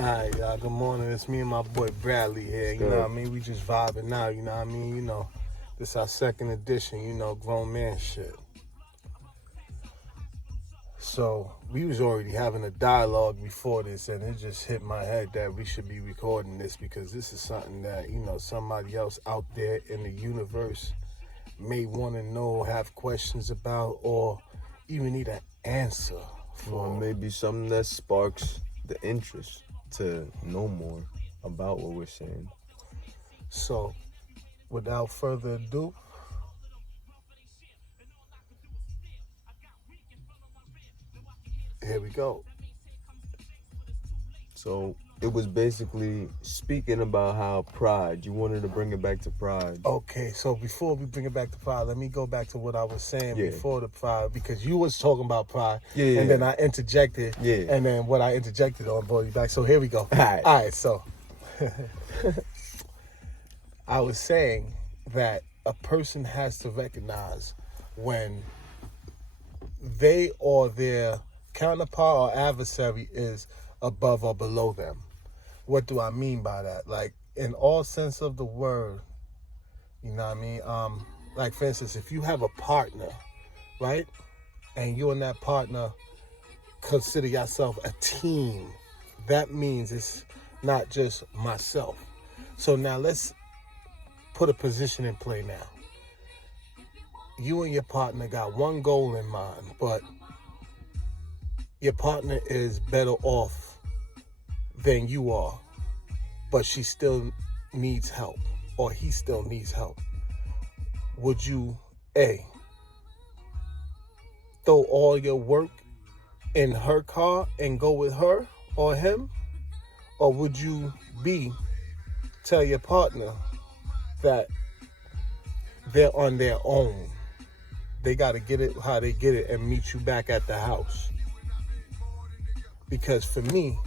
Alright, y'all, good morning. It's me and my boy Bradley here. You know what I mean? We just vibing now, you know what I mean? You know, this our second edition, you know, grown man shit. So, we was already having a dialogue before this, and it just hit my head that we should be recording this because this is something that, you know, somebody else out there in the universe may want to know, have questions about, or even need an answer for. Or maybe something that sparks the interest to know more about what we're saying. So, without further ado, here we go. So it was basically speaking about how pride, you wanted to bring it back to pride. Okay, so before we bring it back to pride, let me go back to what I was saying before the pride, because you was talking about pride, and then I interjected, and then what I interjected on brought you back. So here we go. All right, so I was saying that a person has to recognize when they or their counterpart or adversary is above or below them. What do I mean by that? Like, in all sense of the word, you know what I mean? Like, for instance, if you have a partner, right? And you and that partner consider yourself a team, that means it's not just myself. So now let's put a position in play now. You and your partner got one goal in mind, but your partner is better off than you are, but she still needs help, or he still needs help. Would you, A, throw all your work in her car and go with her or him? Or would you, B, tell your partner that they're on their own? They got to get it how they get it and meet you back at the house. Because for me,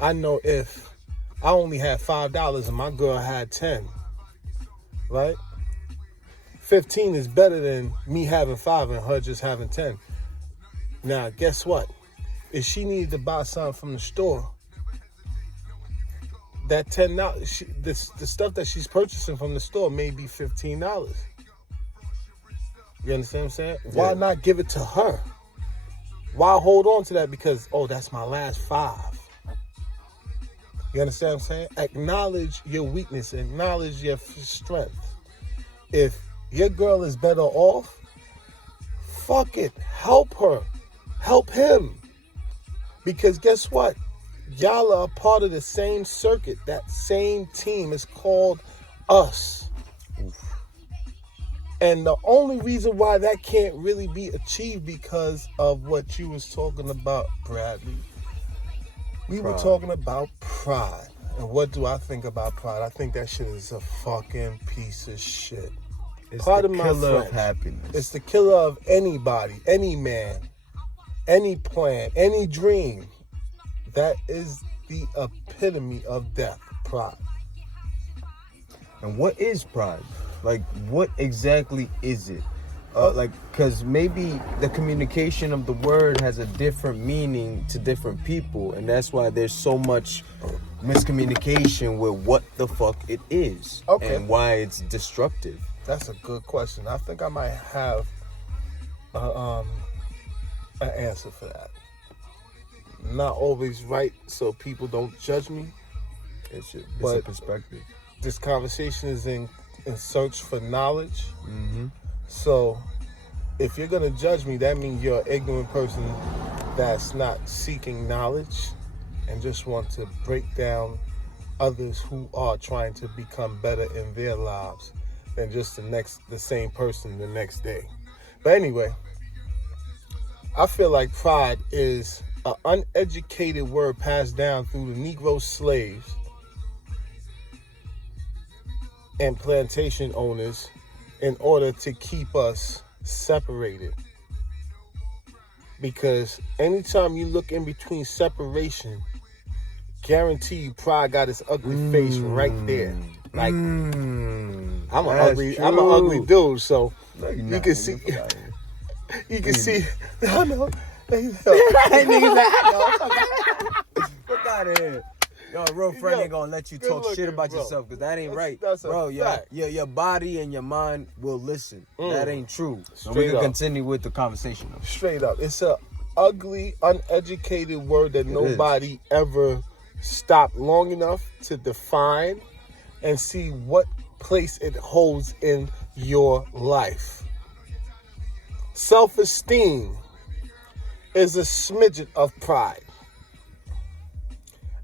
I know if I only had $5 and my girl had 10, right? 15 is better than me having 5 and her just having 10. Now, guess what? If she needed to buy something from the store, that $10, the stuff that she's purchasing from the store may be $15. You understand what I'm saying? Yeah. Why not give it to her? Why hold on to that? Because, oh, that's my last 5. You understand what I'm saying? Acknowledge your weakness. Acknowledge your strength. If your girl is better off, fuck it. Help her. Help him. Because guess what? Y'all are part of the same circuit. That same team is called us. And the only reason why that can't really be achieved because of what you was talking about, Bradley. We were talking about pride. And what do I think about pride? I think that shit is a fucking piece of shit. It's the killer of happiness. It's the killer of anybody, any man, any plan, any dream. That is the epitome of death, pride. And what is pride? Like, what exactly is it? Because maybe the communication of the word has a different meaning to different people, and that's why there's so much miscommunication with what the fuck it is and why it's destructive. That's a good question. I think I might have an answer for that. Not always right, so people don't judge me. It's a perspective. This conversation is in search for knowledge. Mm-hmm. So if you're going to judge me, that means you're an ignorant person that's not seeking knowledge and just want to break down others who are trying to become better in their lives than just the same person the next day. But anyway, I feel like pride is an uneducated word passed down through the Negro slaves and plantation owners in order to keep us separated. Because anytime you look in between separation, guarantee you pride got its ugly face right there. Like, I'm an ugly dude, so you can see. You can see. I know. Fuck out of here. Yo, a real friend Yo, ain't gonna let you good talk shit looking, about bro. yourself, because that ain't right. That's a bro, fact. your body and your mind will listen. That ain't true. So we Straight can up. continue with the conversation, though. Straight up. It's a ugly, uneducated word that nobody ever stopped long enough to define and see what place it holds in your life. Self-esteem is a smidget of pride.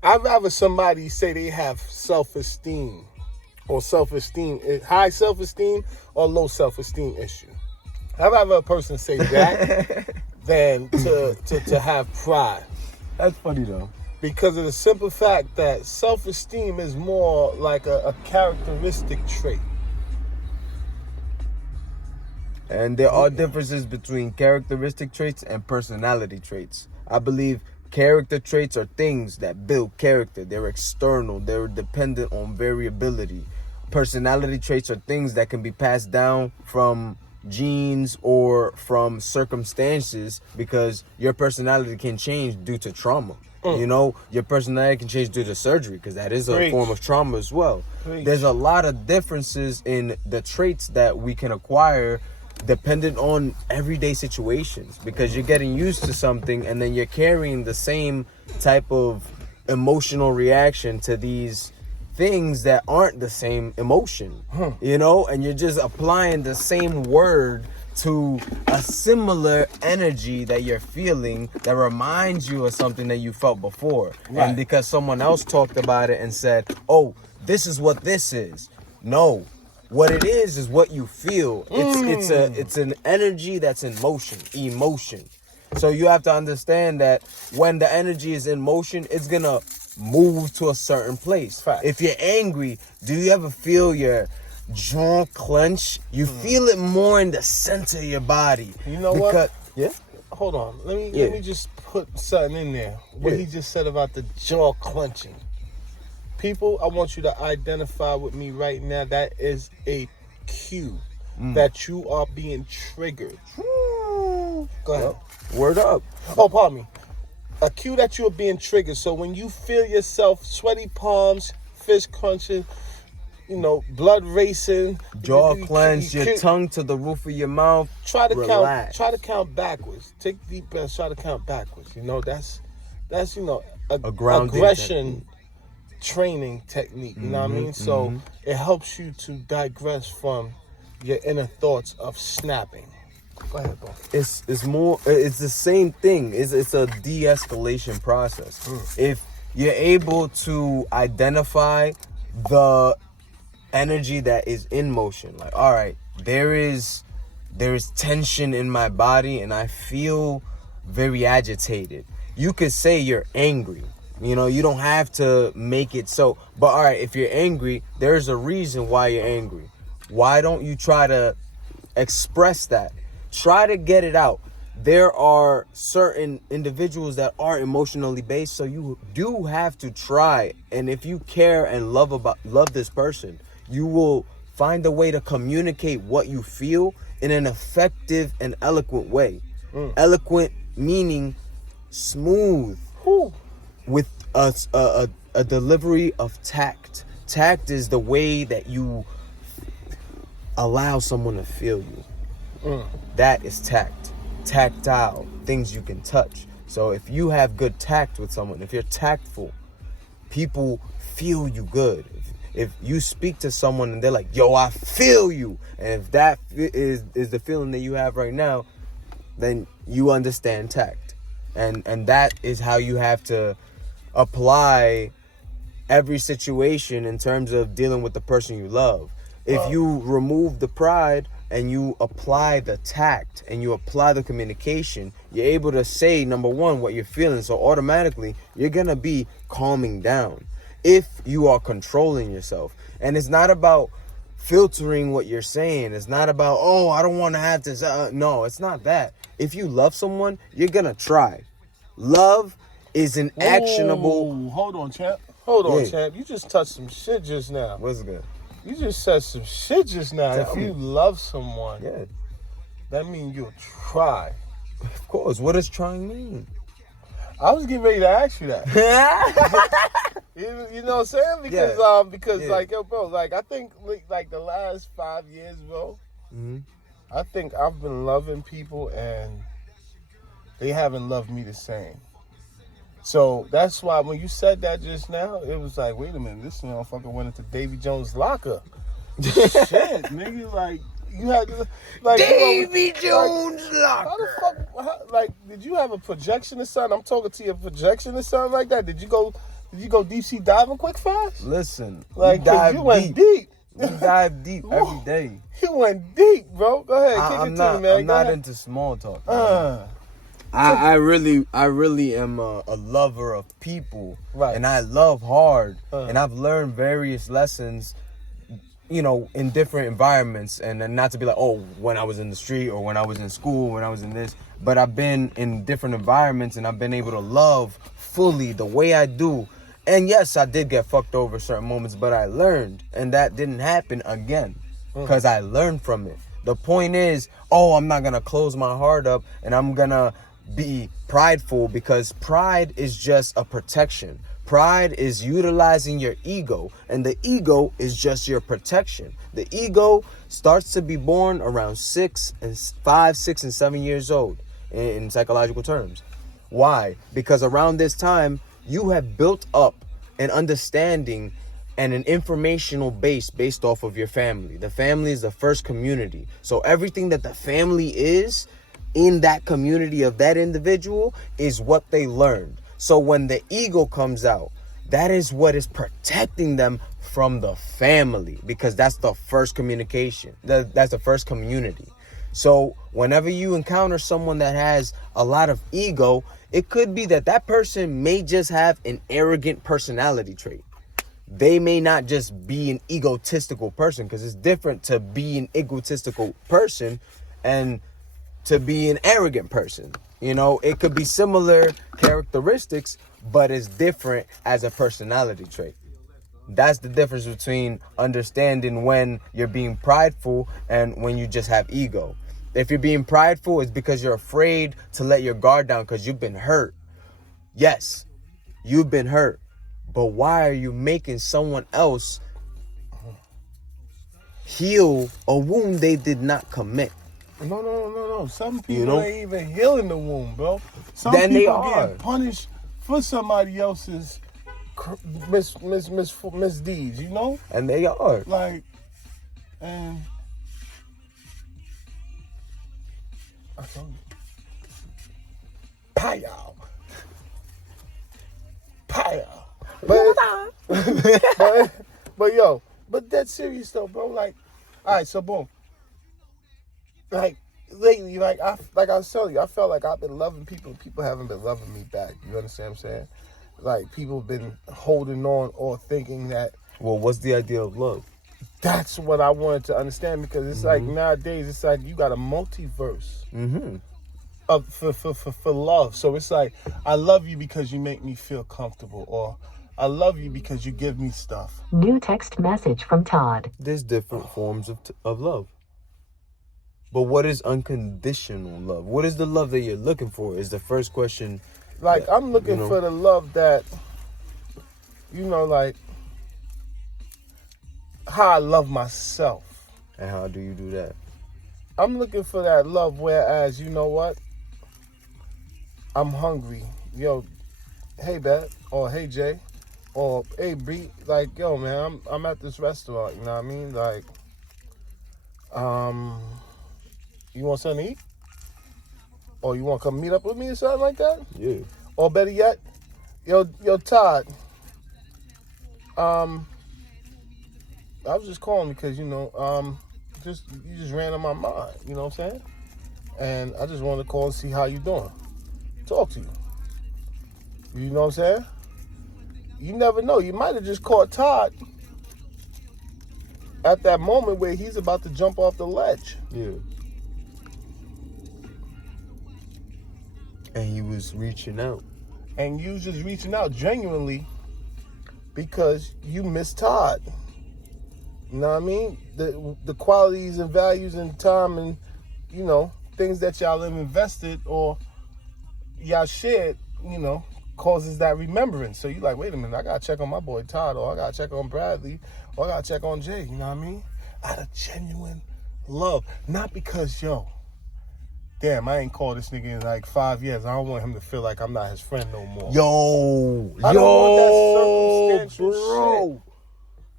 I'd rather somebody say they have self-esteem or high self-esteem or low self-esteem issue. I'd rather a person say that than to have pride. That's funny, though. Because of the simple fact that self-esteem is more like a characteristic trait. And there are differences between characteristic traits and personality traits. I believe character traits are things that build character. They're external. They're dependent on variability. Personality traits are things that can be passed down from genes or from circumstances, because your personality can change due to trauma. You know, your personality can change due to surgery, because that is a form of trauma as well. There's a lot of differences in the traits that we can acquire dependent on everyday situations, because you're getting used to something and then you're carrying the same type of emotional reaction to these things that aren't the same emotion, you know, and you're just applying the same word to a similar energy that you're feeling that reminds you of something that you felt before. And because someone else talked about it and said, oh, this is what this is. No, what it is what you feel. It's an energy that's in motion, emotion. So you have to understand that when the energy is in motion, it's gonna move to a certain place. If you're angry, do you ever feel your jaw clench? You feel it more in the center of your body. You know what? Yeah. Hold on. Let me just put something in there. What he just said about the jaw clenching. People, I want you to identify with me right now. That is a cue that you are being triggered. Go ahead. Word up. Oh, pardon me. A cue that you're being triggered. So when you feel yourself, sweaty palms, fist crunching, you know, blood racing, jaw clenched, your tongue to the roof of your mouth. Try to relax. count backwards. Take deep breaths. Try to count backwards. You know, that's you know, a aggression training technique. You know what I mean? So it helps you to digress from your inner thoughts of snapping. Go ahead, bro. It's the same thing. It's a de-escalation process. If you're able to identify the energy that is in motion, like, all right, there is tension in my body and I feel very agitated. You could say you're angry. You know, you don't have to make it so. But all right, if you're angry, there's a reason why you're angry. Why don't you try to express that? Try to get it out. There are certain individuals that are emotionally based, so you do have to try. And if you care and love this person, you will find a way to communicate what you feel in an effective and eloquent way. Eloquent meaning smooth. With a delivery of tact. Tact is the way that you allow someone to feel you. That is tact. Tactile, things you can touch. So if you have good tact with someone, if you're tactful, people feel you good. If you speak to someone and they're like, yo, I feel you, and if that is the feeling that you have right now, then you understand tact. And that is how you have to apply every situation in terms of dealing with the person you love. If you remove the pride and you apply the tact and you apply the communication, you're able to say, number one, what you're feeling. So automatically you're gonna be calming down if you are controlling yourself. And it's not about filtering what you're saying. It's not about, oh, I don't want to have this. No, it's not that. If you love someone, you're gonna try. Love is an actionable. Hold on, champ. Hold on, champ. You just touched some shit just now. What's good? You just said some shit just now. Tell if me. you love someone, that means you'll try. Of course. What does trying mean? I was getting ready to ask you that. You know what I'm saying? Because Yeah. like, yo, bro, like I think like the last 5 years, bro, I think I've been loving people and they haven't loved me the same. So that's why when you said that just now, it was like, wait a minute, this motherfucker went into Davy Jones' locker. Shit, nigga, like you had to, like Davy Jones like, locker. How the fuck? Like, did you have a projection or something? I'm talking to your projection or something like that. Did you go deep sea diving quick fast? Listen, Like, you went deep. We dive deep every day. You went deep, bro. Go ahead, kick it to me, man. I'm not into small talk. I I really am a lover of people, right. And I love hard, and I've learned various lessons, you know, in different environments, and not to be like, oh, when I was in the street or when I was in school, when I was in this, but I've been in different environments and I've been able to love fully the way I do. And yes, I did get fucked over certain moments, but I learned, and that didn't happen again because I learned from it. The point is, I'm not gonna close my heart up and I'm gonna be prideful, because pride is just a protection. Pride is utilizing your ego, and the ego is just your protection. The ego starts to be born around 5, 6, and 7 years old in psychological terms. Why? Because around this time, you have built up an understanding and an informational base based off of your family. The family is the first community. So everything that the family is in that community of that individual is what they learned. So when the ego comes out, that is what is protecting them from the family, because that's the first communication. That's the first community. So whenever you encounter someone that has a lot of ego, it could be that person may just have an arrogant personality trait. They may not just be an egotistical person, because it's different to be an egotistical person and to be an arrogant person. You know, it could be similar characteristics, but it's different as a personality trait. That's the difference between understanding when you're being prideful and when you just have ego. If you're being prideful, it's because you're afraid to let your guard down because you've been hurt. Yes, you've been hurt. But why are you making someone else heal a wound they did not commit? No. Some people ain't even healing the wound, bro. Some then people they are getting punished for somebody else's misdeeds, you know? And they are. Like, and I told you. Pow. But yo, but that's serious though, bro. Like, all right, so boom. Like lately, like I was telling you, I felt like I've been loving people. People haven't been loving me back. You understand what I'm saying? Like people have been holding on or thinking that. Well, what's the idea of love? That's what I wanted to understand, because it's like nowadays, it's like you got a multiverse of for love. So it's like, I love you because you make me feel comfortable, or I love you because you give me stuff. New text message from Todd. There's different forms of love. But what is unconditional love? What is the love that you're looking for is the first question. Like, that, I'm looking for the love that, like, how I love myself. And how do you do that? I'm looking for that love, whereas, you know what? I'm hungry. Yo, hey, Beth, or hey, Jay, or hey, B, like, yo, man, I'm at this restaurant, you know what I mean? Like, you want something to eat? Or you want to come meet up with me or something like that? Yeah. Or better yet, yo, Todd, I was just calling because, you just ran on my mind, you know what I'm saying? And I just wanted to call and see how you doing. Talk to you. You know what I'm saying? You never know. You might have just caught Todd at that moment where he's about to jump off the ledge. Yeah. And he was reaching out. And you was just reaching out genuinely because you miss Todd. You know what I mean? The qualities and values and time and, things that y'all have invested or y'all shared, causes that remembrance. So you like, wait a minute, I gotta check on my boy Todd, or I gotta check on Bradley, or I gotta check on Jay, you know what I mean? Out of genuine love. Not because, damn, I ain't called this nigga in like 5 years. I don't want him to feel like I'm not his friend no more. I don't want that circumstantial shit.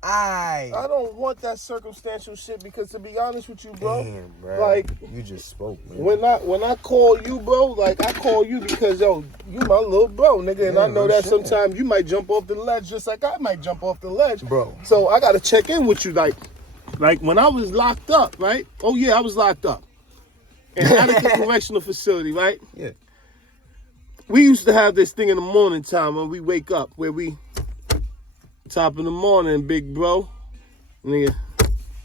I don't want that circumstantial shit because, to be honest with you, bro, damn, bro, like, you just spoke, man. When I call you, bro, like, I call you because, you my little bro, nigga, and Yeah, I know real that shit. sometimes you might jump off the ledge just like I might jump off the ledge, bro. So I gotta check in with you, like when I was locked up, right? Oh yeah, I was locked up in Attica Correctional Facility, right? Yeah. We used to have this thing in the morning time when we wake up, where we top of the morning, big bro, nigga,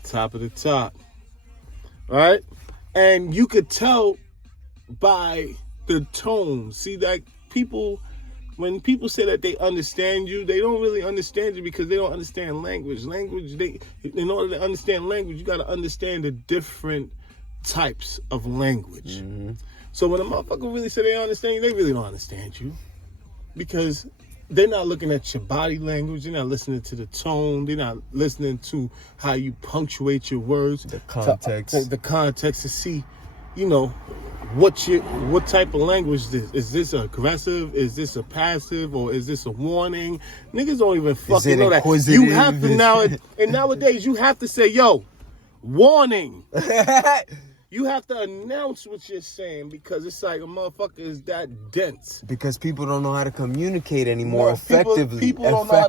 top of the top, all right? And you could tell by the tone. See, that when people say that they understand you, they don't really understand you because they don't understand language. In order to understand language, you got to understand the different types of language. Mm-hmm. So when a motherfucker really say they understand you, they really don't understand you because they're not looking at your body language. They're not listening to the tone. They're not listening to how you punctuate your words. The context. The context to see, what type of language this is. Is this aggressive? Is this a passive? Or is this a warning? Niggas don't even fucking know that. You have to nowadays you have to say, warning. You have to announce what you're saying because it's like a motherfucker is that dense. Because people don't know how to communicate anymore effectively. People don't know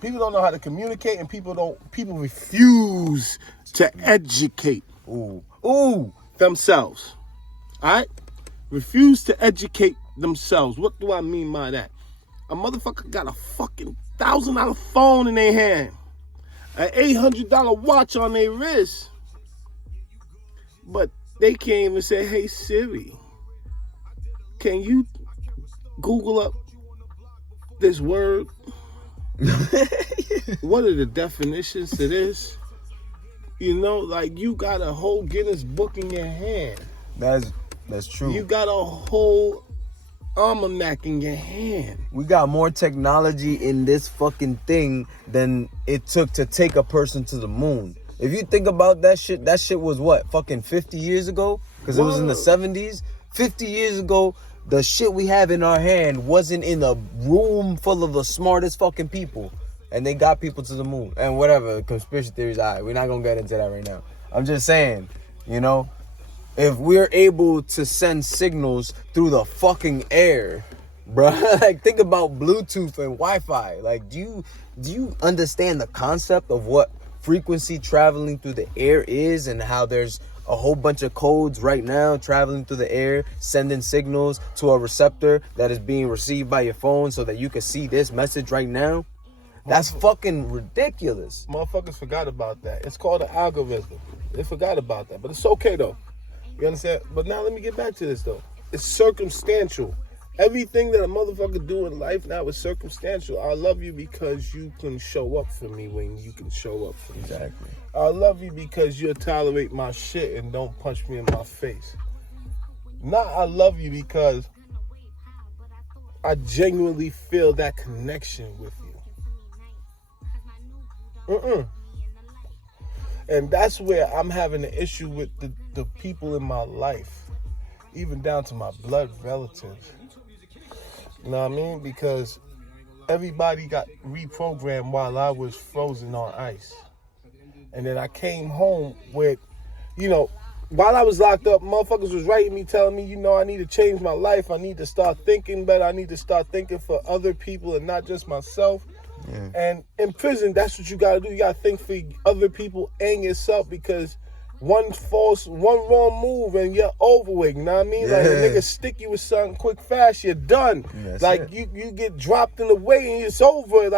people don't know how to communicate, and people refuse to educate themselves. All right? Refuse to educate themselves. What do I mean by that? A motherfucker got a fucking $1,000 phone in their hand, an $800 watch on their wrist. But they can't even say, hey, Siri, can you Google up this word? What are the definitions to this? Like you got a whole Guinness book in your hand. That's true. You got a whole almanac in your hand. We got more technology in this fucking thing than it took to take a person to the moon. If you think about that shit was what, fucking 50 years ago? Because it was in the 70s. 50 years ago, the shit we have in our hand wasn't in a room full of the smartest fucking people. And they got people to the moon. And whatever, conspiracy theories, we're not going to get into that right now. I'm just saying, if we're able to send signals through the fucking air, bro, like think about Bluetooth and Wi-Fi. Like, do you understand the concept of what frequency traveling through the air is and how there's a whole bunch of codes right now traveling through the air, sending signals to a receptor that is being received by your phone so that you can see this message right now? That's fucking ridiculous. Motherfuckers forgot about that. It's called an algorithm. They forgot about that. But it's okay, though. You understand? But now let me get back to this, though. It's circumstantial. Everything that a motherfucker do in life now is circumstantial. I love you because you can show up for me when you can show up for me. Exactly. I love you because you'll tolerate my shit and don't punch me in my face. Not I love you because I genuinely feel that connection with you. And that's where I'm having an issue with the people in my life, even down to my blood relatives. You know what I mean? Because everybody got reprogrammed while I was frozen on ice. And then I came home with, while I was locked up, motherfuckers was writing me, telling me, I need to change my life. I need to start thinking better. I need to start thinking for other people and not just myself. Yeah. And in prison, that's what you got to do. You got to think for other people and yourself because one wrong move and you're over it. You know what I mean? Yeah. Like a nigga stick you with something quick, fast, you're done. You get dropped in the way and it's over.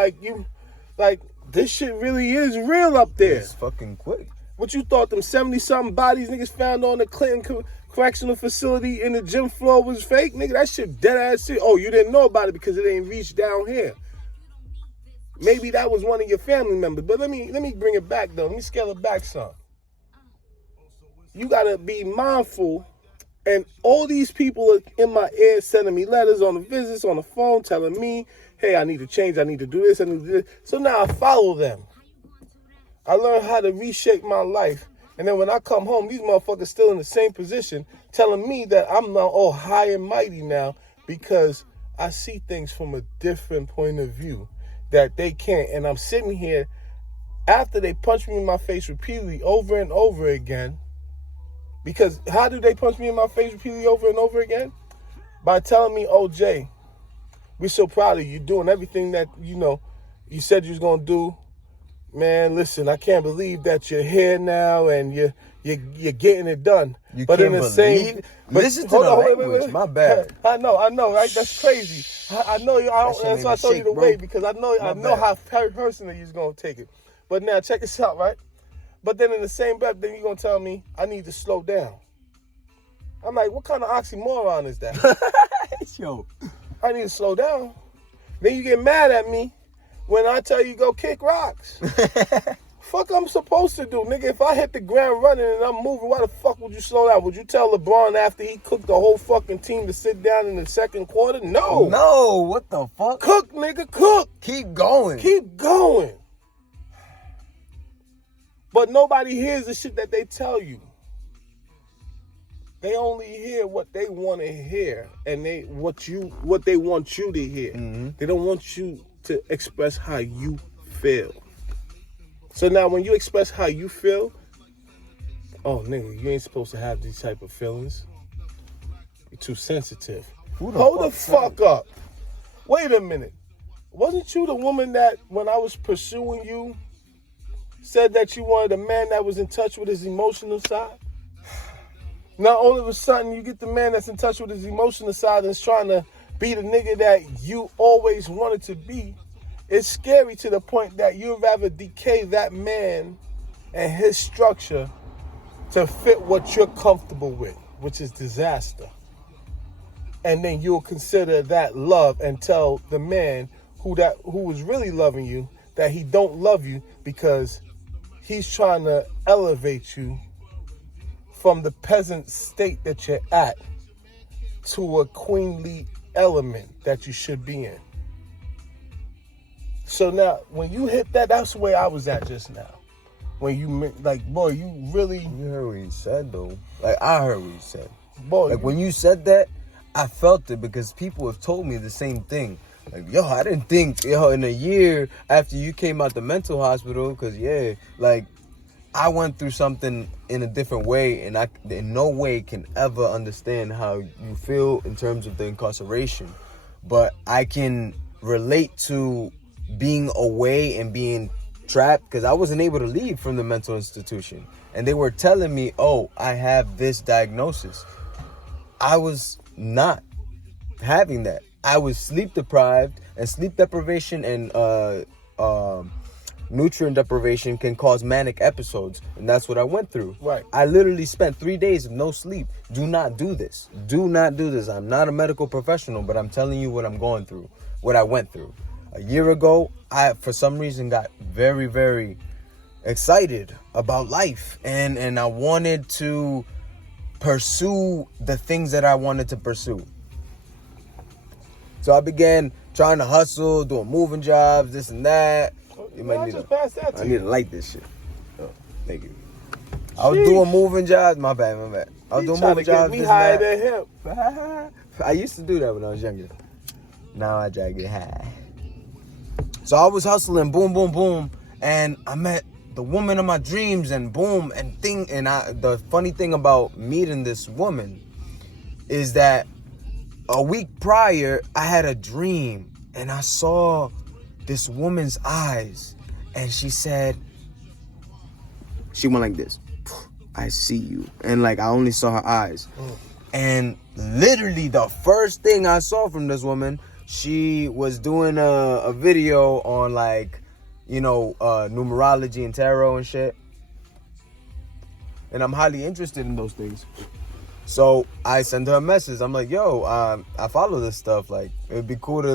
This shit really is real up there. It's fucking quick. What you thought them 70-something bodies niggas found on the Clinton Correctional Facility in the gym floor was fake? Nigga, that shit dead ass shit. Oh, you didn't know about it because it ain't reached down here. Maybe that was one of your family members. But let me bring it back, though. Let me scale it back some. You got to be mindful And all these people are in my ear sending me letters on the visits, on the phone, telling me, hey, I need to change, I need to do this, I need to do this. So now I follow them. I learned how to reshape my life. And then when I come home, these motherfuckers still in the same position, telling me that I'm now all high and mighty now because I see things from a different point of view that they can't. And I'm sitting here after they punch me in my face repeatedly over and over again. Because how do they punch me in my face repeatedly over and over again? By telling me, oh, Jay, we're so proud of you doing everything that, you said you was going to do. Man, listen, I can't believe that you're here now and you're getting it done. You but can't in the believe? same, Listen to the language. My bad. I know, right? That's crazy. I know. That's why I told you to wait because I know how personally you're gonna take it. But now check this out, right? But then in the same breath, then you're gonna tell me I need to slow down. I'm like, what kind of oxymoron is that? Yo, I need to slow down. Then you get mad at me when I tell you go kick rocks. Fuck I'm supposed to do, nigga. If I hit the ground running and I'm moving, why the fuck would you slow down? Would you tell LeBron after he cooked the whole fucking team to sit down in the second quarter? No. No, what the fuck? Cook, nigga, cook. Keep going. Keep going. But nobody hears the shit that they tell you. They only hear what they want to hear and what they want you to hear. Mm-hmm. They don't want you to express how you feel. So now when you express how you feel, oh nigga, you ain't supposed to have these type of feelings. You're too sensitive. Hold the fuck up. Wait a minute. Wasn't you the woman that when I was pursuing you said that you wanted a man that was in touch with his emotional side? Now all of a sudden you get the man that's in touch with his emotional side and is trying to be the nigga that you always wanted to be. It's scary to the point that you'd rather decay that man and his structure to fit what you're comfortable with, which is disaster. And then you'll consider that love and tell the man who was really loving you that he don't love you because he's trying to elevate you from the peasant state that you're at to a queenly element that you should be in. So now, when you hit that, that's the way I was at just now. When you, like, boy, you really... You heard what he said, though. Like, I heard what he said. Boy, like, when you said that, I felt it because people have told me the same thing. Like, yo, I didn't think, in a year after you came out the mental hospital, because, I went through something in a different way, and I in no way can ever understand how you feel in terms of the incarceration. But I can relate to being away and being trapped because I wasn't able to leave from the mental institution. And they were telling me, oh, I have this diagnosis. I was not having that. I was sleep deprived, and sleep deprivation and nutrient deprivation can cause manic episodes, and that's what I went through. Right. I literally spent 3 days of no sleep. Do not do this. Do not do this. I'm not a medical professional, but I'm telling you what I'm going through, what I went through. A year ago, I, for some reason, got very, very excited about life, and I wanted to pursue the things that I wanted to pursue. So I began trying to hustle, doing moving jobs, this and that. You might need I need to light this shit. Oh, thank you. I was doing moving jobs. My bad. I was doing moving jobs. Me higher than him. I used to do that when I was younger. Now I try to get high. So I was hustling, boom, boom, boom, and I met the woman of my dreams, and boom, the funny thing about meeting this woman is that a week prior, I had a dream, and I saw this woman's eyes, and she went like this, I see you, and like I only saw her eyes. And literally the first thing I saw from this woman, she was doing a video on numerology and tarot and shit. And I'm highly interested in those things. So I sent her a message. I'm like, yo, I follow this stuff. Like, it'd be cool to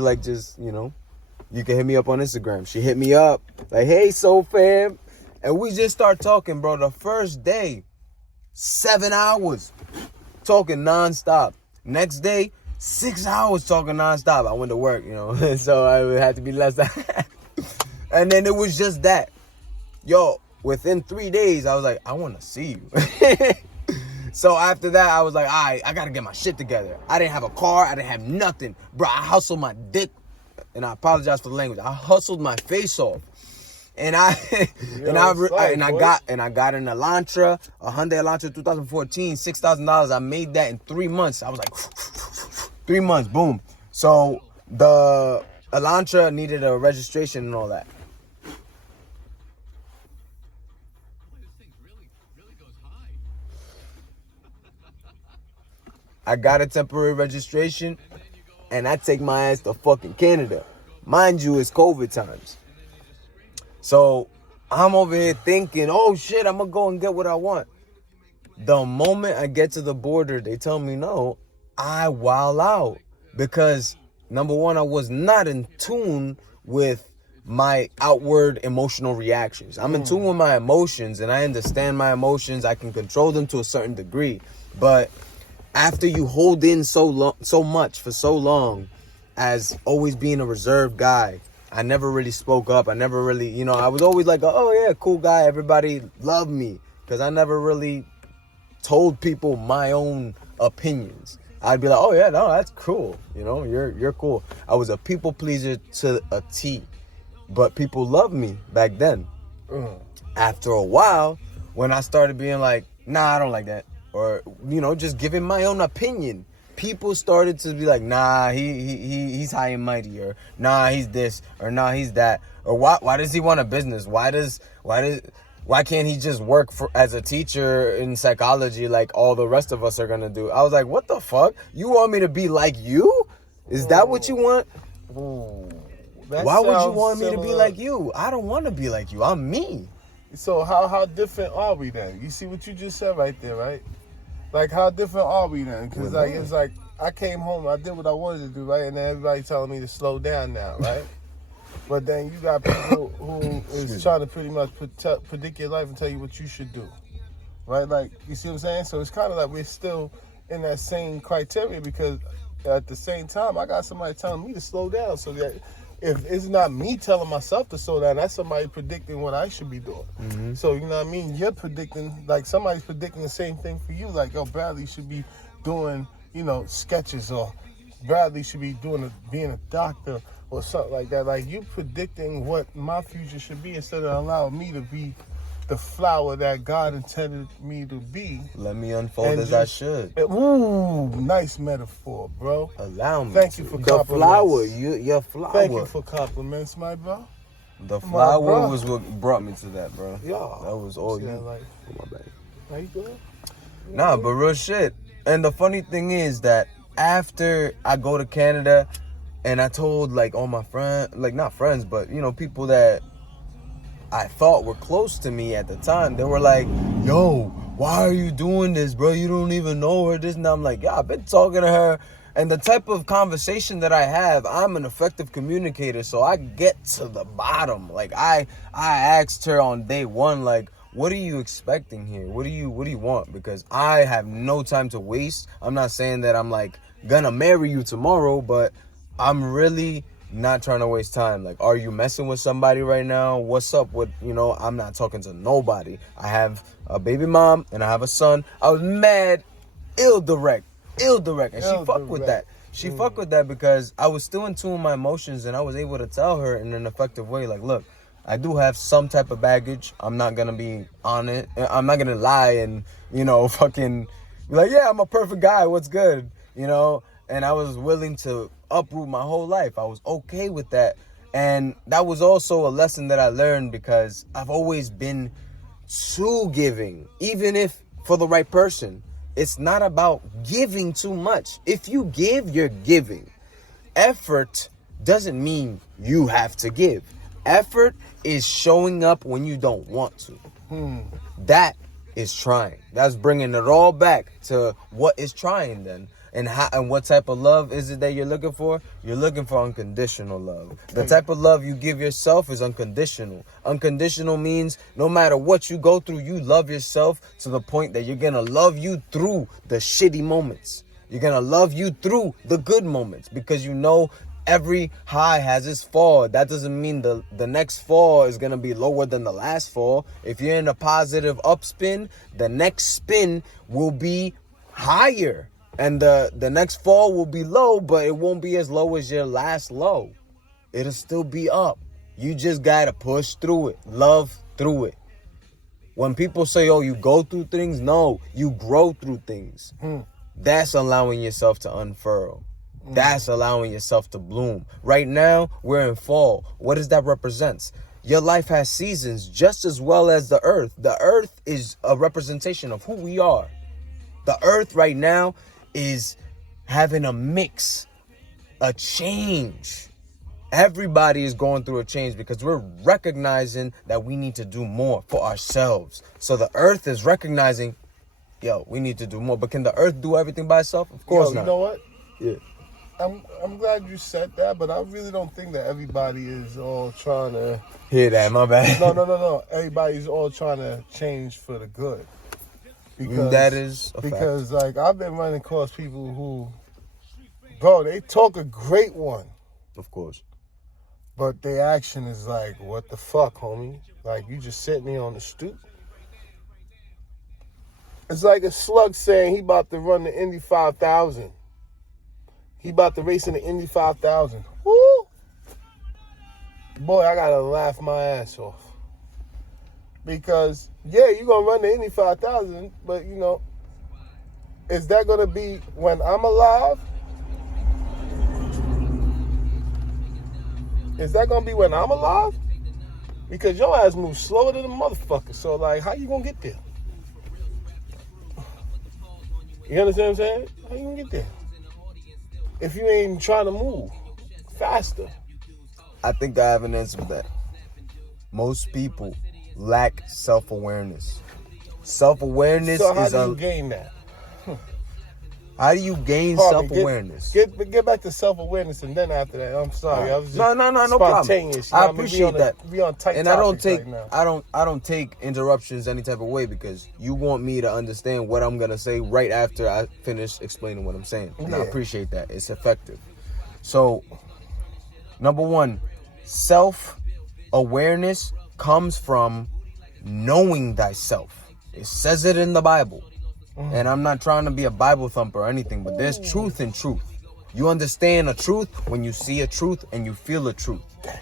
you can hit me up on Instagram. She hit me up like, hey, Soul Fam. And we just start talking, bro. The first day, 7 hours talking nonstop. Next day, 6 hours talking nonstop. I went to work, so I had to be less than And then it was just that. Yo, within 3 days, I was like, I want to see you. So after that, I was like, all right, I got to get my shit together. I didn't have a car. I didn't have nothing. Bro, I hustled my dick. And I apologize for the language. I hustled my face off. And I got an Elantra, a Hyundai Elantra 2014, $6,000. I made that in 3 months. I was like, 3 months, boom. So the Elantra needed a registration and all that. I got a temporary registration, and I take my ass to fucking Canada. Mind you, it's COVID times. So I'm over here thinking, oh shit, I'm gonna go and get what I want. The moment I get to the border, they tell me no, I wild out. Because number one, I was not in tune with my outward emotional reactions. I'm in tune with my emotions, and I understand my emotions. I can control them to a certain degree. But after you hold in so much for so long, as always being a reserved guy, I never really spoke up. I never really, I was always like, oh yeah, cool guy. Everybody loved me. Because I never really told people my own opinions. I'd be like, oh yeah, no, that's cool. You're cool. I was a people pleaser to a T. But people loved me back then. After a while, when I started being like, nah, I don't like that. Or, just giving my own opinion. People started to be like, nah, he's high and mighty, or nah, he's this, or nah, he's that, or why does he want a business? Why can't he just work as a teacher in psychology like all the rest of us are gonna do? I was like, what the fuck? You want me to be like you? Is that what you want? Why would you want me to be like you? I don't want to be like you. I'm me. So how different are we then? You see what you just said right there, right? Like, how different are we then? Because, it's like, I came home, I did what I wanted to do, right? And then everybody telling me to slow down now, right? But then you got people who is trying to pretty much predict your life and tell you what you should do, right? Like, you see what I'm saying? So it's kind of like we're still in that same criteria, because at the same time, I got somebody telling me to slow down. So that if it's not me telling myself to slow down, that's somebody predicting what I should be doing. Mm-hmm. So, you know what I mean? You're predicting, like somebody's predicting the same thing for you. Like, yo, Bradley should be doing, sketches, or Bradley should be being a doctor or something like that. Like, you predicting what my future should be instead of allowing me to be the flower that God intended me to be. Let me unfold as I should. Ooh, nice metaphor, bro. Allow me. Thank you for compliments. The flower, your flower. Thank you for compliments, my bro. The flower was what brought me to that, bro. Yeah. That was all you. Like, my bad. How you doing? Nah, but real shit. And the funny thing is that after I go to Canada, and I told like all my friends, like not friends, but people that I thought were close to me at the time, they were like, yo, why are you doing this, bro? You don't even know her, this and that. I'm like, yeah, I've been talking to her. And the type of conversation that I have, I'm an effective communicator, so I get to the bottom. Like, I asked her on day one, like, what are you expecting here? What do you want? Because I have no time to waste. I'm not saying that I'm like gonna marry you tomorrow, but I'm really not trying to waste time. Like, are you messing with somebody right now? What's up with, I'm not talking to nobody. I have a baby mom and I have a son. I was mad, ill direct. And she fucked with that. She fucked with that because I was still in tune with my emotions, and I was able to tell her in an effective way, like, look, I do have some type of baggage. I'm not going to be on it. I'm not going to lie and, fucking be like, yeah, I'm a perfect guy. What's good? And I was willing to uproot my whole life. I was okay with that. And that was also a lesson that I learned, because I've always been too giving, even if for the right person. It's not about giving too much. If you give, you're giving. Effort doesn't mean you have to give. Effort is showing up when you don't want to. That is trying. That's bringing it all back to what is trying then. And what type of love is it that you're looking for? You're looking for unconditional love. The type of love you give yourself is unconditional. Unconditional means no matter what you go through, you love yourself to the point that you're going to love you through the shitty moments. You're going to love you through the good moments because you know every high has its fall. That doesn't mean the next fall is going to be lower than the last fall. If you're in a positive upspin, the next spin will be higher. And the next fall will be low, but it won't be as low as your last low. It'll still be up. You just got to push through it. Love through it. When people say, oh, you go through things, no, you grow through things. That's allowing yourself to unfurl. That's allowing yourself to bloom. Right now, we're in fall. What does that represent? Your life has seasons just as well as the earth. The earth is a representation of who we are. The earth right now is having a mix, a change. Everybody is going through a change because we're recognizing that we need to do more for ourselves. So the earth is recognizing, yo, we need to do more. But can the earth do everything by itself? Of course not. You know what? Yeah. I'm glad you said that, but I really don't think that everybody is all trying to... Hear that, my bad. No. Everybody's all trying to change for the good. Because, that is a because fact. Like, I've been running across people who, bro, they talk a great one. Of course. But their action is like, what the fuck, homie? Like, you just sitting there on the stoop. It's like a slug saying he about to run the Indy 5000. He about to race in the Indy 5000. Woo! Boy, I gotta laugh my ass off. Because, yeah, you're gonna run the Indy 5000, but, you know, is that gonna be when I'm alive? Is that gonna be when I'm alive? Because your ass moves slower than a motherfucker. So, like, how you gonna get there? You understand what I'm saying? How you gonna get there? If you ain't trying to move faster. I think I have an answer for that. Most people lack self-awareness. Self-awareness so how is do you gain that? How do you gain self-awareness? Get back to self-awareness, and then after that, I'm sorry, I was just no problem. spontaneous. I appreciate that. We on tight and I don't topics take right now. I don't take interruptions any type of way because you want me to understand what I'm gonna say right after I finish explaining what I'm saying. And I appreciate that. It's effective. So, number one, self-awareness comes from knowing thyself. It says it in the Bible. And I'm not trying to be a Bible thumper or anything, but there's truth in truth. You understand a truth when you see a truth and you feel a truth.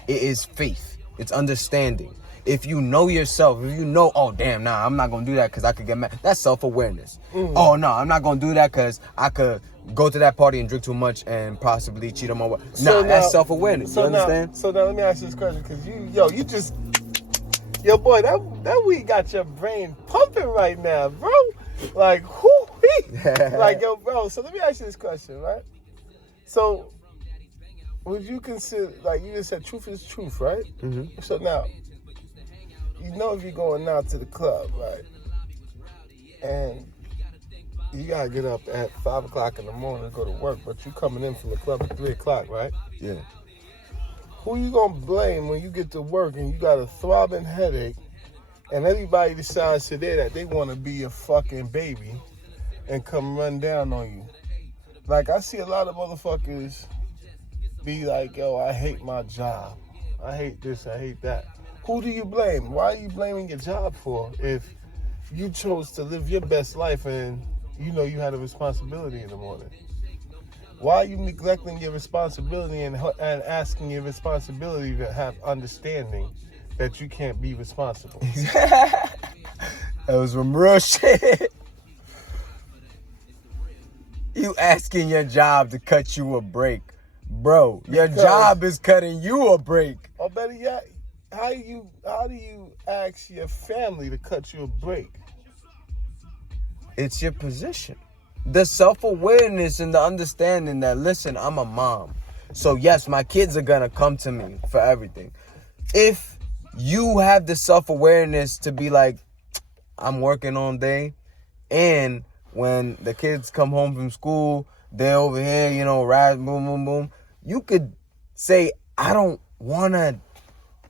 It is faith. It's understanding. If you know yourself, if you know, oh, damn, nah, I'm not going to do that because I could get mad. That's self-awareness. Oh, no, I'm not going to do that because I could go to that party and drink too much and possibly cheat on my wife. That's self-awareness. You understand? So now let me ask you this question because you just... Yo, boy, that weed got your brain pumping right now, bro. Like, whoo-wee. Like, yo, bro, so let me ask you this question, right? So, would you consider, like, you just said truth is truth, right? Mm-hmm. So now, you know if you're going out to the club, right? And you gotta get up at 5 o'clock in the morning to go to work, but you coming in from the club at 3 o'clock, right? Yeah. Who you gonna blame when you get to work and you got a throbbing headache and everybody decides today that they want to be a fucking baby and come run down on you? Like, I see a lot of motherfuckers be like, yo, I hate my job. I hate this, I hate that. Who do you blame? Why are you blaming your job for if you chose to live your best life and you know you had a responsibility in the morning? Why are you neglecting your responsibility and asking your responsibility to have understanding that you can't be responsible? That was some real shit. You asking your job to cut you a break. Bro, your job is cutting you a break. Or better yet, how do you ask your family to cut you a break? It's your position. The self-awareness and the understanding that, listen, I'm a mom. So yes, my kids are gonna come to me for everything. If you have the self-awareness to be like, I'm working all day, and when the kids come home from school, They're over here, you know, boom, boom, boom. You could say, I don't want to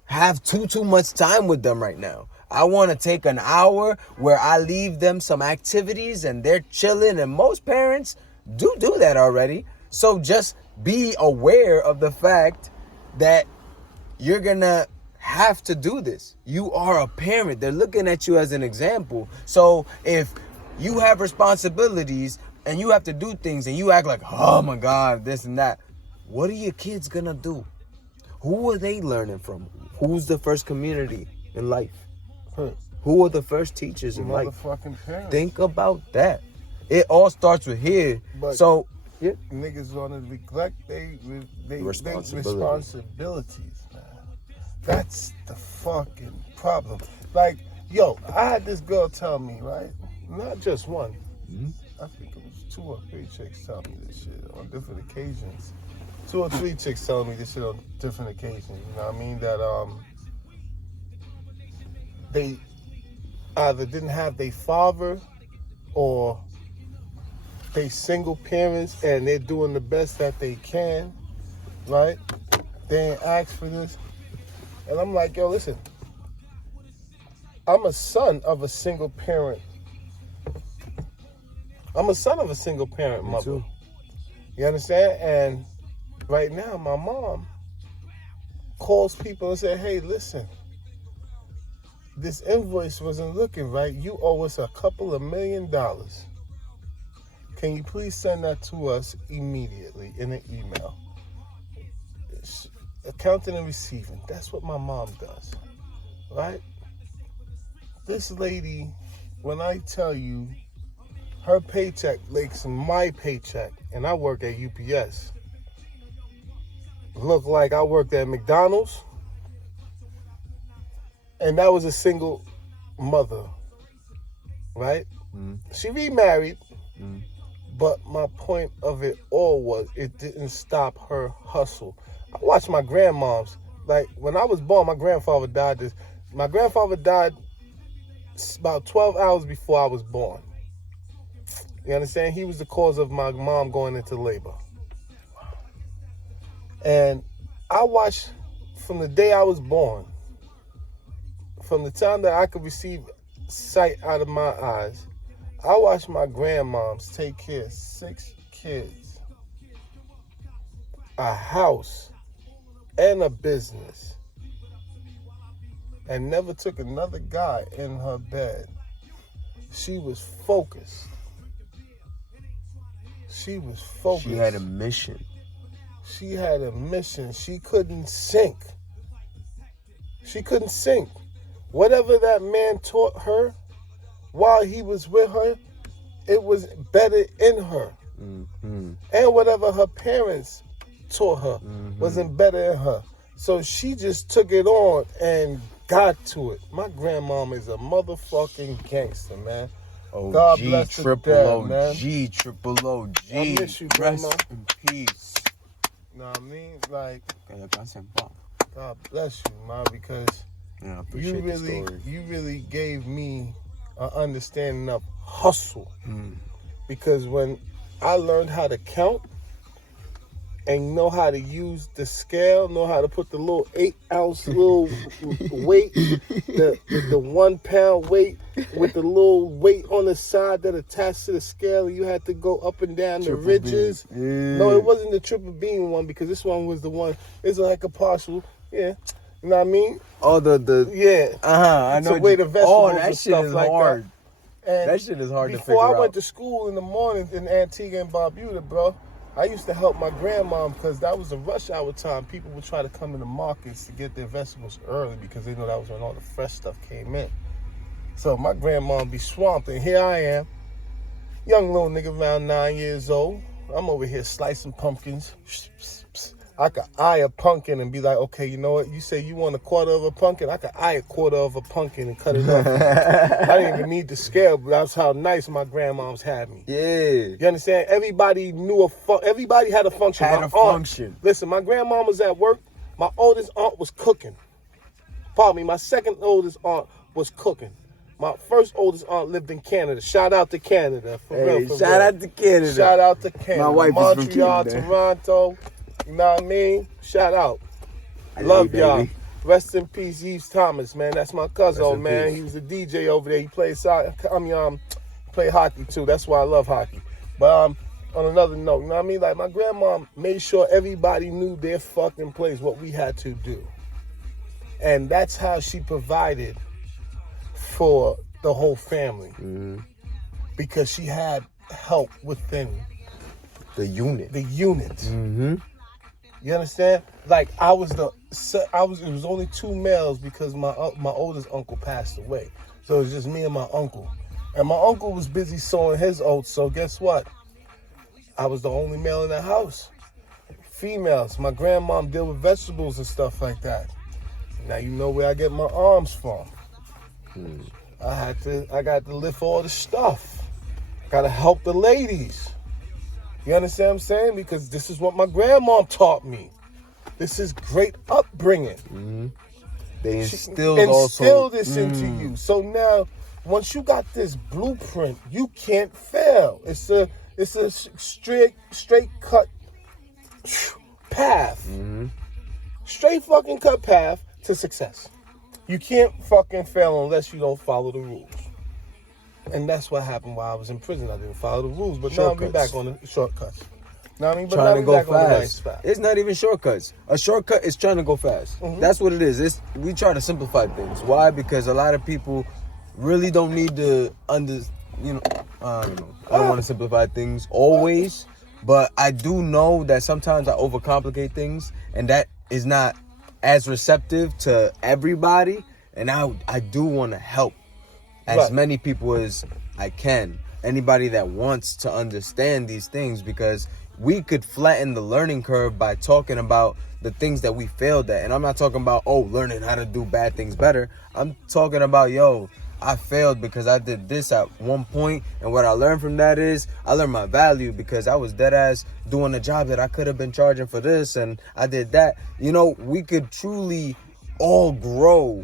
have too much time with them right now. I want to take an hour where I leave them some activities and they're chilling. And most parents do that already. So just be aware of the fact that you're going to have to do this. You are a parent. They're looking at you as an example. So if you have responsibilities and you have to do things and you act like, oh my God, this and that, what are your kids going to do? Who are they learning from? Who's the first community in life? Who are the first teachers in life? Motherfucking parents. Think about that. It all starts with here. But so yeah. Niggas want to neglect they Responsibilities. Man. That's the fucking problem. Like, yo, I had this girl tell me, right? Not just one. Mm-hmm. I think it was 2 or 3 chicks telling me this shit on different occasions. 2 or 3 chicks telling me this shit on different occasions. You know what I mean? That they either didn't have their father or they single parents and they're doing the best that they can, right? They ain't asked for this. And I'm like, yo, listen, I'm a son of a single parent. I'm a son of a single parent mother. Too. You understand? And right now, my mom calls people and say, hey, listen, this invoice wasn't looking right. You owe us a couple of $1 million. Can you please send that to us immediately in an email? Accounting and receiving. That's what my mom does, right? This lady, when I tell you, her paycheck makes my paycheck, and I work at UPS. Look like I worked at McDonald's, and that was a single mother, right? Mm. She remarried, Mm. but my point of it all was it didn't stop her hustle. I watched my grandmoms. Like, when I was born, my grandfather died. My grandfather died about 12 hours before I was born. You understand? He was the cause of my mom going into labor. And I watched from the day I was born, from the time that I could receive sight out of my eyes, I watched my grandmoms take care of 6 kids, a house, and a business, and never took another guy in her bed. She was focused. She was focused. She had a mission. She had a mission. She couldn't sink. She couldn't sink. Whatever that man taught her while he was with her, it was better in her. Mm-hmm. And whatever her parents taught her wasn't better in her. So she just took it on and got to it. My grandmama is a motherfucking gangster, man. OG, God bless her triple dad, OG, man. triple OG. I miss you, Grandma. Rest in peace. You know what I mean? Like, God bless you, man, because Yeah, I you appreciate the story. really gave me an understanding of hustle. Because when I learned how to count and know how to use the scale, know how to put the little 8-ounce little weight, the 1 pound weight with the little weight on the side that attached to the scale, and you had to go up and down the ridges. Yeah. No, it wasn't the triple beam one, because this one was the one, it's like a partial, yeah. You know what I mean? Oh, the Yeah. I It's know. a way to vegetables that and shit stuff is like hard. And That shit is hard to before figure I went out. to school in the morning in Antigua and Barbuda, bro, I used to help my grandma because that was a rush hour time. People would try to come in the markets to get their vegetables early because they know that was when all the fresh stuff came in. So my grandma would be swamped, and here I am, young little nigga around 9 years old. I'm over here slicing pumpkins. I could eye a pumpkin and be like, okay, you know what? You say you want a quarter of a pumpkin? I could eye a quarter of a pumpkin and cut it off. I didn't even need the scale, but that's how nice my grandmoms had me. Yeah. You understand? Everybody knew everybody had a function. Had My a function. Listen, my grandma was at work. My oldest aunt was cooking. Pardon me, my second oldest aunt was cooking. My first oldest aunt lived in Canada. Shout out to Canada. For real, for shout real. out to Canada. Shout out to Canada. My wife Montreal, is from Canada. Toronto. You know what I mean? Shout out. Love y'all. baby. Rest in peace, Yves Thomas, man. That's my cousin, Rest in man. peace. He was a DJ over there. He played play hockey too. That's why I love hockey. But on another note, you know what I mean? Like, my grandma made sure everybody knew their fucking place, what we had to do. And that's how she provided for the whole family. Mm-hmm. Because she had help within The unit. the unit. Mm-hmm. You understand? Like, it was only 2 males because my oldest uncle passed away. So it was just me and my uncle. And my uncle was busy sowing his oats, so guess what? I was the only male in the house. Females. My grandmom deal with vegetables and stuff like that. Now you know where I get my arms from. I got to lift all the stuff. Gotta help the ladies. You understand what I'm saying? Because this is what my grandma taught me. This is great upbringing. Mm-hmm. They Instill instilled this into you. So now, once you got this blueprint, you can't fail. It's a straight cut path. Mm-hmm. Straight fucking cut path to success. You can't fucking fail unless you don't follow the rules. And that's what happened while I was in prison. I didn't follow the rules, but now I'm back on the shortcuts. Know what I mean? But Trying to now go we back on the right fast. spot. It's not even shortcuts. A shortcut is trying to go fast. Mm-hmm. That's what it is. We try to simplify things. Why? Because a lot of people really don't need to I don't want to simplify things always, but I do know that sometimes I overcomplicate things, and that is not as receptive to everybody. And I do want to help as many people as I can. Anybody that wants to understand these things, because we could flatten the learning curve by talking about the things that we failed at. And I'm not talking about, learning how to do bad things better. I'm talking about, I failed because I did this at one point, and what I learned from that is I learned my value because I was dead ass doing a job that I could have been charging for this, and I did that. We could truly all grow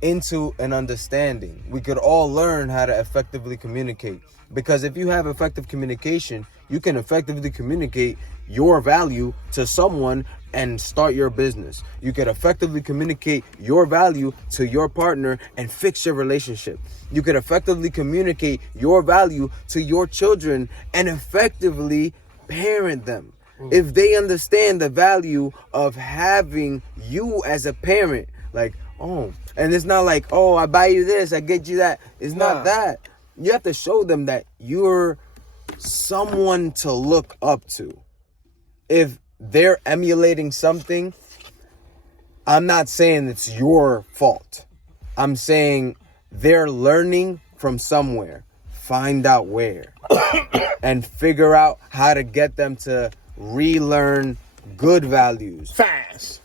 into an understanding. We could all learn how to effectively communicate, because if you have effective communication, you can effectively communicate your value to someone and start your business. You could effectively communicate your value to your partner and fix your relationship. You could effectively communicate your value to your children and effectively parent them. If they understand the value of having you as a parent, and it's not like, I buy you this, I get you that. It's not that. You have to show them that you're someone to look up to. If they're emulating something, I'm not saying it's your fault. I'm saying they're learning from somewhere. Find out where. And figure out how to get them to relearn good values. Fast.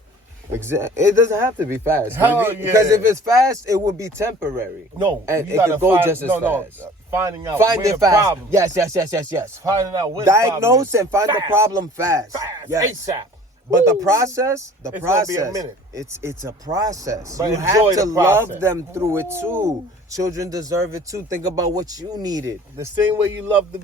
It doesn't have to be fast. Because if it's fast, it would be temporary. No, and it could go just as fast. Finding out Find where it the fast. problem. Yes. Finding out where Diagnose the and find the problem fast. Yes. ASAP. But the process, It's gonna be a minute. it's a process. But you enjoy have to the love process. them through it too. Children deserve it too. Think about what you needed. The same way you love the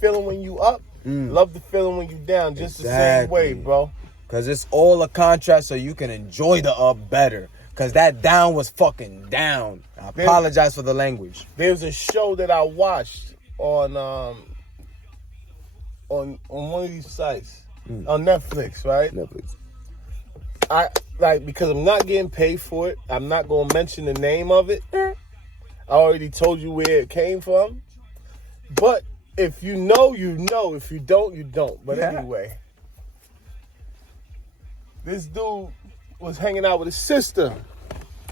feeling when you up, love the feeling when you down. Just the same way, bro. Because it's all a contrast so you can enjoy the up better. Because that down was fucking down. I apologize for the language. There's a show that I watched on one of these sites. On Netflix, right? Netflix. Because I'm not getting paid for it, I'm not gonna mention the name of it. I already told you where it came from. But if you know, you know. If you don't, you don't. But anyway, this dude was hanging out with his sister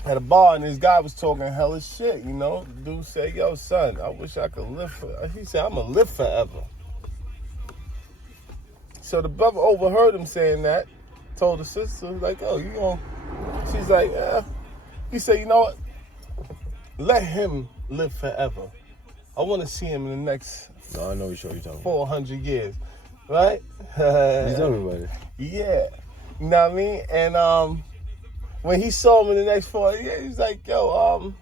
at a bar, and this guy was talking hella shit, The dude said, yo, son, I wish I could live forever. He said, I'm gonna live forever. So the brother overheard him saying that, told the sister, like, oh, you gonna... She's like, yeah. He said, you know what? Let him live forever. I want to see him in the next No, I know you're talking about. 400 years, right? You tell me about it. Yeah. You know what I mean? And when he saw him in the next 4 years, he's like, yo,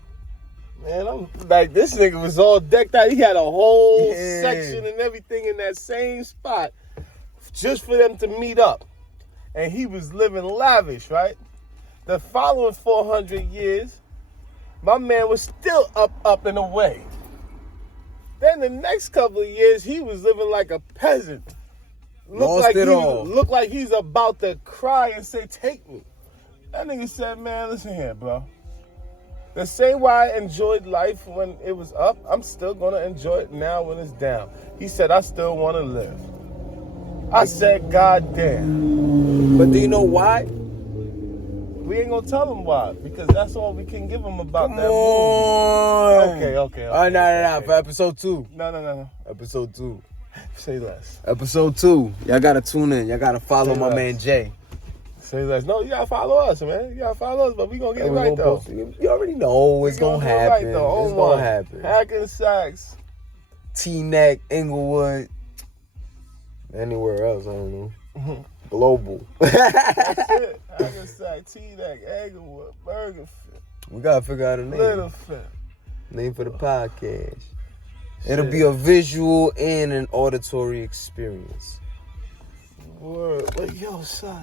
Man, I'm like, this nigga was all decked out. He had a whole Yeah. section and everything in that same spot just for them to meet up. And he was living lavish, right? The following 400 years, my man was still up and away. Then the next couple of years, he was living like a peasant. Lost it all. Looked like he's about to cry and say, take me. That nigga said, man, listen here, bro. The same way I enjoyed life when it was up, I'm still going to enjoy it now when it's down. He said, I still want to live. I said, God damn. But do you know why? We ain't going to tell him why, because that's all we can give him about Come that on. movie. Okay. All right, no. For episode 2. No. Episode 2. Say less. Episode 2. Y'all gotta tune in. Y'all gotta follow Say my less. man Jay. Say less. No, you got to follow us, man. You got to follow us, but we going to get it right, though. You already know it's gonna happen. It's gonna happen. Hackensack's. T-Neck, Inglewood, anywhere else, I don't know. Global. That's it. Hackensack, T-Neck, Englewood, Burger Fit, We gotta figure out a name. Little Fit. Name for the podcast. It'll be a visual and an auditory experience. Word. But yo, son.